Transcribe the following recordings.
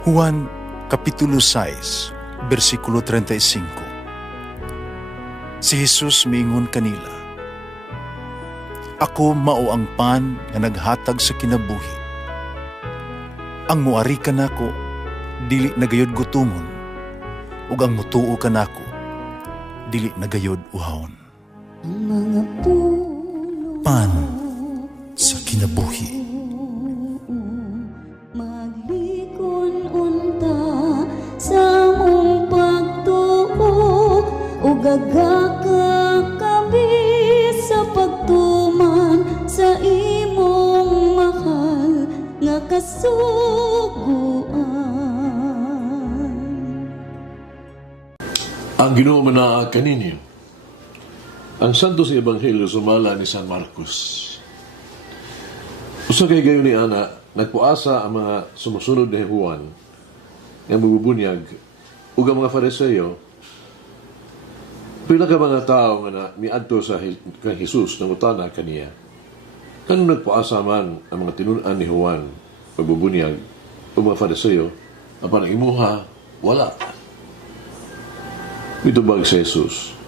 Juan Kapitulo 6, versikulo 35. Si Jesus miingon kanila, "Ako mao ang pan nga naghatag sa kinabuhi. Ang muari kanako dili nagayod gutomon, ug ang mutuo kanako dili nagayod uhawon." Pan sa kinabuhi. Gagakakabi sa pagtuman sa imong mahal nga kasuguan. Ang Ginoo manaa kaninyo. Ang Santo sa Ebanghelyo sumala ni San Marcos. Usa kay gayon ni ana, nagpuasa ang mga sumusunod ni Juan nga magbubunyag ug ang mga Fariseo. Pila ka mga tao nga miadto sa kay Jesus nangutana kaniya, kanang nagpuasa man ang mga tinun-an ni Juan pagbubunyag o mga Fariseo, apan ang imuha wala. Mitubag sa Jesus,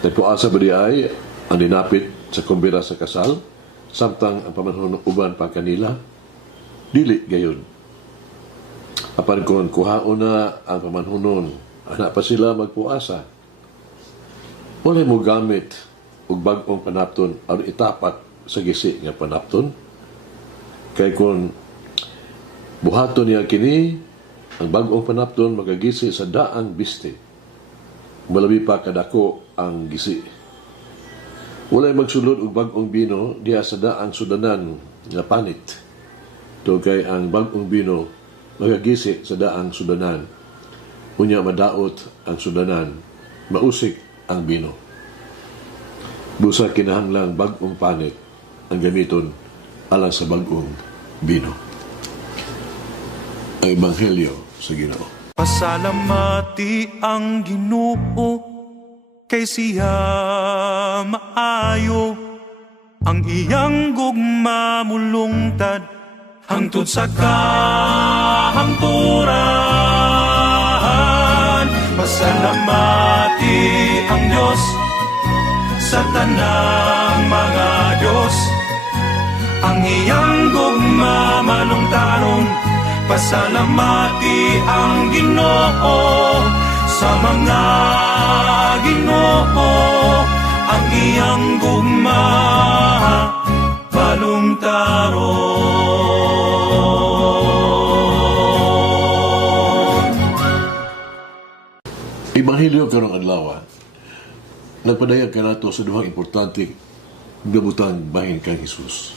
nagpuasa ba di ay ang dinapit sa kumbira sa kasal, samtang ang pamanhon uban pa kanila? Dili gayon. Apan kung kuhaon na ang pamanhunon, anak pa sila magpuasa. Wala mo gamit og bag-ong panapton aron itapat sa gisi nga panapton. Kay kung buhaton niya kini, ang bag-ong panapton magagisi sa daang biste. Malabi pa kadako ang gisi. Wala magsulod og bag-ong bino diha sa daang sudanan nga panit. Kay ang bag-ong bino magagisi sa daang sudanan. Unya madaot ang sudanan, mausik ang bino. Busa kinahanglang bag-ong panit ang gamiton alang sa bag-ong bino. Ang Ebanghelyo sa Ginoo. Pasalamati ang Ginoo kay siya maayo, ang iyang gugma mulungtad hangtod sa kahangturan. Pasalamati ang Diyos sa tanang mga Diyos, ang iyang gugma malungtaron. Pasalamati ang Ginoo sa mga Ginoo, ang iyang gugma malungtaron. Ebanghelyo karong adlaw, nagpadayag ka nato sa duhang importante gabutang bahin kang Jesus.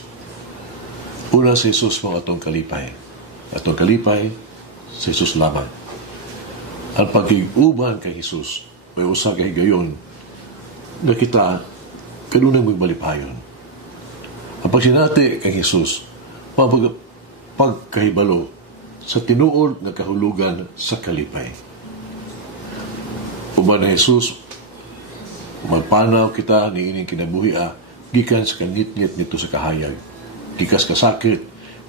Una si Jesus mo atong kalipay. Atong kalipay si Jesus lamang. Ang pagkiguban kay Jesus may usa kay gayon na kita kanunang magbalipayon. Ang pagsinati kay Jesus pagkahibalo sa tinuod nga kahulugan sa kalipay. Uban na Jesus, magpanaw kita ni ining kinabuhi gikan sa kanitngit nito sa kahayag, gikas kasakit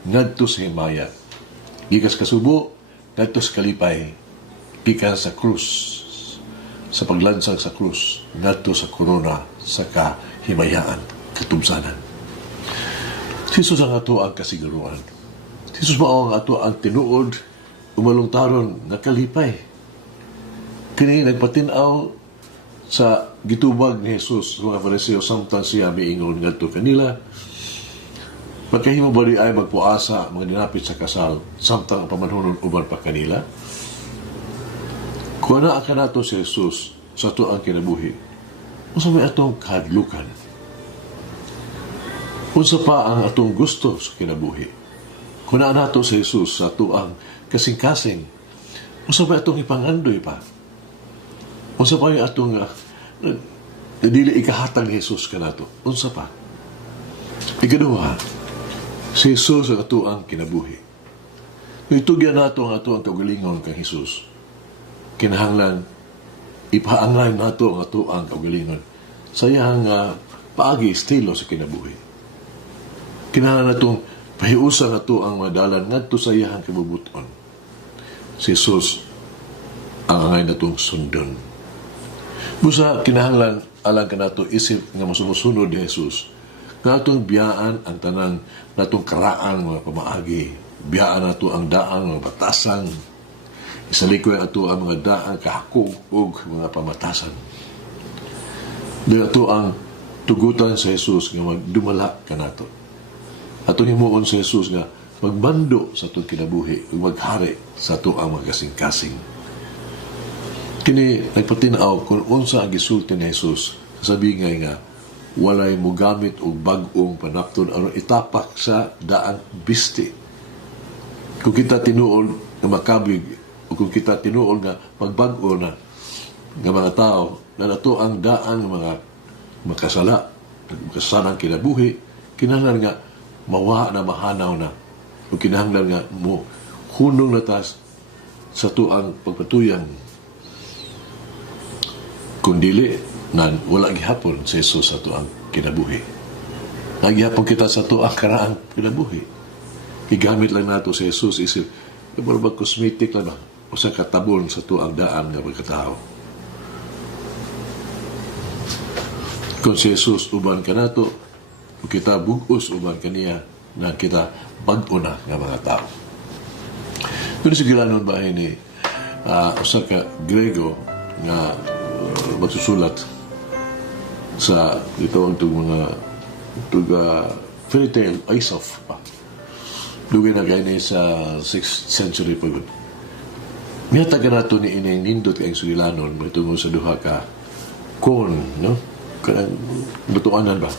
ngadto sa himaya, gikas kasubo ngadto sa kalipay, gikan sa krus, sa paglansang sa krus ngadto sa korona sa kahimayaan, katubsanan. Jesus ang ato ang kasiguruan. Jesus mao ang ato ang tinuod umalungtaron nga kalipay. Kini nagpatinaw sa gitubag ni Jesus mga Fariseo samtang siya miingon ngadto kanila, pagkahimo ba di ay magpuasa mga dinapit sa kasal samtang ang pamanhunon uban pa kanila? Kung naa ka nato si Jesus sa ato ang kinabuhi, unsa may atong kahadlukan? Unsa pa ang atong gusto sa kinabuhi? Kung naa nato si Jesus sa ato ang kasing-kasing, unsa pa atong ipangandoy pa? Unsa pa yung atong dili ikahatag ni Jesus ka nato? Unsa pa? Ikaduha, si Jesus ang ato ang kinabuhi. Itugyan nato ang ato ang kaugalingon kang Jesus. Kinahanglan ipaanglan nato ang ato ang kaugalingon sa iyang paagi estilo sa kinabuhi. Kinahanglan natong pahiusa nato ang madalan ngadto sa iyang kabubuton. si Jesus ang angay natong sundon. Busa kinahanglan alang ka nato isip nga masusunod ni Jesus. Nga atong biyaan ang tanang natong karaan mga pamaagi. Biyaan nato ang daan mga batasan. Isalikoy ato ang mga daan kahakog ug mga pamatasan. Di ato ang tugutan sa Jesus nga magdumala ka nato. Atong himuon sa Jesus nga magbando sa itong kinabuhi ug maghari sa ito ang magkasing-kasing. Kini nagpatinaw kung unsa ang gisulti ni Jesus, sasabihin nga walay mo gamit og bag-ong panapton aron itapak sa daan bisti. Kung kita tinuol nga makabig o kung kita tinuol nga magbag-o na nga mga tao na nato ang daan ng mga makasala, makasanang kinabuhi, kinahanglan nga mawa na mahanaw na o kinahanglan nga mo hunong natas sa tuang pagpatuyang kundili na wala gihapon sa Jesus sa tuang kinabuhi. Nagyapon kita sa tuang karaang kinabuhi. Igamit lang nato sa Jesus isip, ibalbag cosmetic lang o sa katabon sa tuang daan nga pagkatao. Kung si Jesus uban ka nato, o kita bugos uban kaniya na kita bag-o na nga mga tao. Pero sigilanon ba ni usa ka Grego nga magsusulat sa ito ang mga fairy tale Aesop pa. Dugay na gani sa 6th century pa gud. Miyata ka nato ni ining nindot kayong sugilanon matungod sa duha ka kon, no? Kanang lutuanan ba?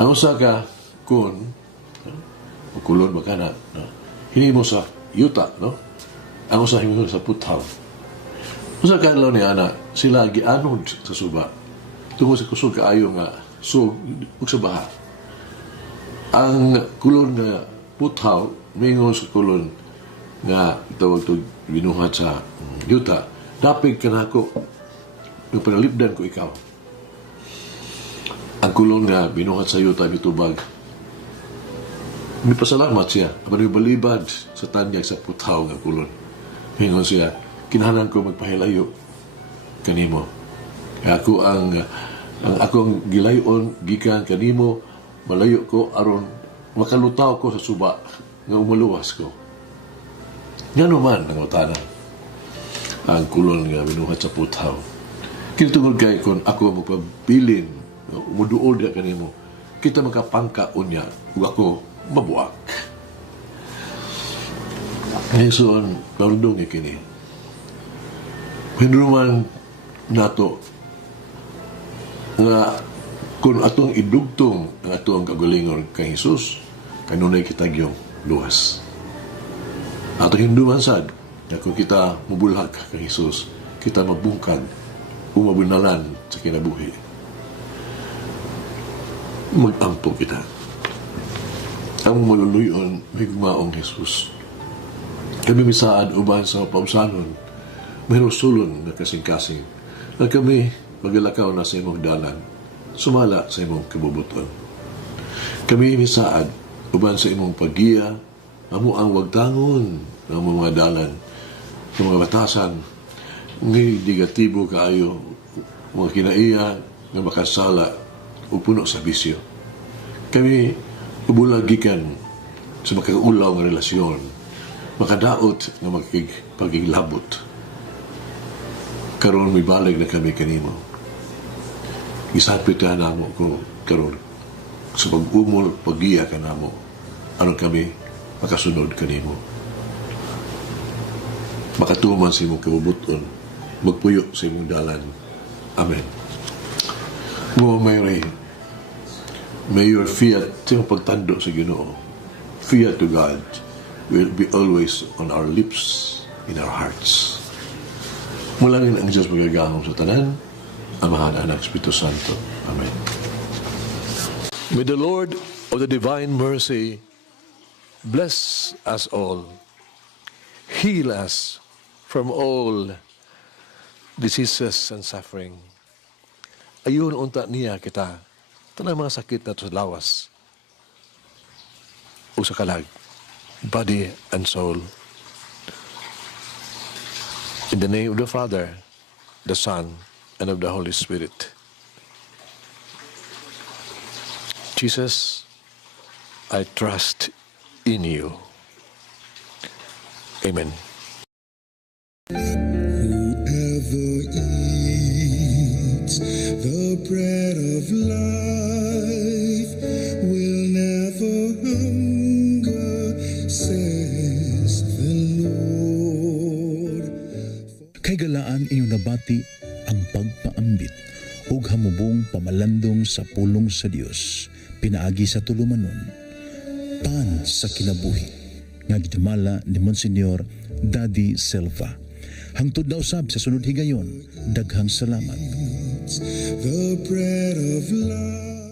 Ang usa ka kon, o kulon ba ka na, no? Hinimo sa yuta, no? Ang usa hinimo sa puthaw. Usa ka lang ni ana, sila gianod sa suba. Tungod sa kusog kaayo nga sug ug sa baha. Ang kulon nga puthaw mingon sa kulon nga tawag to ginuhat sa yuta. Dapig kanako ng panalipdan ko ikaw. Ang kulon nga binuhat sa yuta mitubag. May pasalamat siya. Apang balibad sa tanyag sa puthaw nga kulon. Mingon siya, kinahanglan ko magpahilayo kanimo. Kaya ako ang akong gilayon gikan kanimo, malayo ko aron makalutaw ko sa suba nga umaluwas ko. Nga naman ang utana ang kulon nga binuhat sa puthaw. Kinitungod kay kung ako magpabilin umuduol diya kanimo, kita makapangka unya ug ako mabuak. Ngayon, narundong ikini. Hinruman nato nga kung atong idugtong ang atong kagalingon kay Jesus, kanunay kita gyung luwas. Atong hinduman sad, nga kung kita mubulhag kay Jesus, kita mabungkag o mabunalan sa kinabuhi. Mag-ampo kita. Ang maluluyon may gumaong Jesus. Kami misaad uban sa pausanon, may rusulon na kasing-kasing na kami magalakaw na sa imong dalan, sumala sa imong kibubuton. Kami misaad uban sa imong paggiya, amo ang wagtangon ng mga dalan, ng mga batasan, may negatibo kaayo, mga kinaiya, nga makasala o puno sa bisyo. Kami ubulagikan sa makakaulaw ng relasyon, makadaot na pagkiglabot. Karon may balag na kami kanimo. Isapit na namo ko karon sa pag-umol, pag-iya ka namo. Ano kami makasunod kanimo. Makatuman sa imong kabubuton, magpuyo sa imong dalan. Amen. Mo Mary, may your fiat sa imong pagtando sa Ginoo. Fiat to God will be always on our lips, in our hearts. Mulangin ang Diyos magagahong sa tanan, Amahan, Anak, Espiritu Santo. Amen. May the Lord of the divine mercy bless us all, heal us from all diseases and suffering. Ayun unta niya kita, tanang mga sakit na sa lawas o sa kalag, body and soul. In the name of the Father, the Son, and of the Holy Spirit. Jesus, I trust in you. Amen. Whoever eats the bread of life will never hunger, says the Lord. Kay galaan inyong nabati ang pagpaambit ug hamubong pamalandong sa pulong sa Dios pinaagi sa tulumanon pan sa kinabuhi nga gidumala ni Monsignor Daddy Silva. Hangtod na usab sa sunod higayon, daghang salamat. The bread of life.